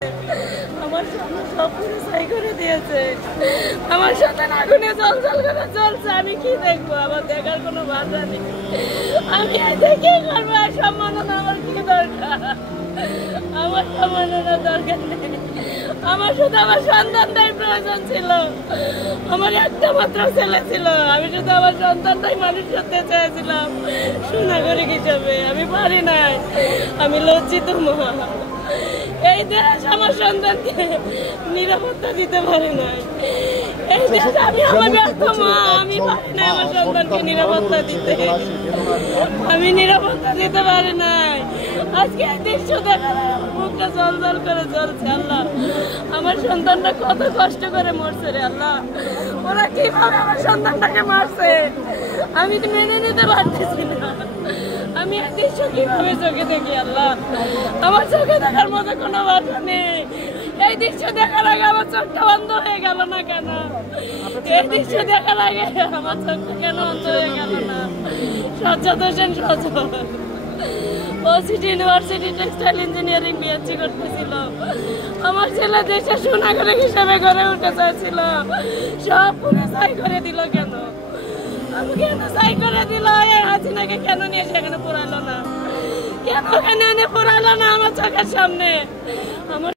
আমার সামনে সব পুরো ছাই করে দিয়েছে। আমার সাথে আগুনে জ্বলজ্বল করে জ্বলছে। আমি কি দেখবো? আমার দেখার কোনো ভাষা নেই। আমি এতে কি করবো? সম্মাননা আমার কি দরকার? আমার সম্মাননার দরকার নেই। আমার শুধু আমার সন্তানটাই প্রয়োজন ছিল। আমার একটা মাত্র ছেলে ছিল। আমি শুধু আমার সন্তানটাই মানুষ করতে চেয়েছিলাম সুনাগরিক হিসাবে। আমি পারি নাই। আমি লজ্জিত মা। এই দেশ আমার সন্তানকে নিরাপত্তা দিতে পারে নাই। এই দেশ আমি আমার ব্যর্থ মা। আমি পারি না আমার সন্তানকে নিরাপত্তা দিতে। আমি নিরাপত্তা দিতে পারি নাই। আজকে এই দৃশ্য দেখা আমার মুখটা জল জল করে জ্বলছে। আল্লাহ, আমার সন্তানটা কত কষ্ট করে মরছে রে আল্লাহ। ওরা কিভাবে আমার সন্তানটাকে মারছে আমি তো মেনে নিতে পারতেছি না। আমি এই দৃশ্য কিভাবে চোখে দেখি আল্লাহ? আমার চোখে দেখার মতো কোনো ভাষা নেই। এই দৃশ্য দেখার আগে আমার চোখটা বন্ধ হয়ে গেল না কেন? এই দৃশ্য দেখার আগে আমার চোখটা কেন বন্ধ হয়ে গেল না? Sajjad Hossain Sajal OCT university textile engineering BSc করতেছিল। আমার ছেলে দেশে সুনাগরিক হিসেবে গড়ে উঠে চাইছিল। সব পুরো ছাই করে দিল কেন? আমি কেন ছাই করে দিল? এই হাসিনাকে কেন নিয়ে সেখানে পড়াইলো না? কেন এখানে এনে পড়াইলো না আমার চোখের সামনে? আমার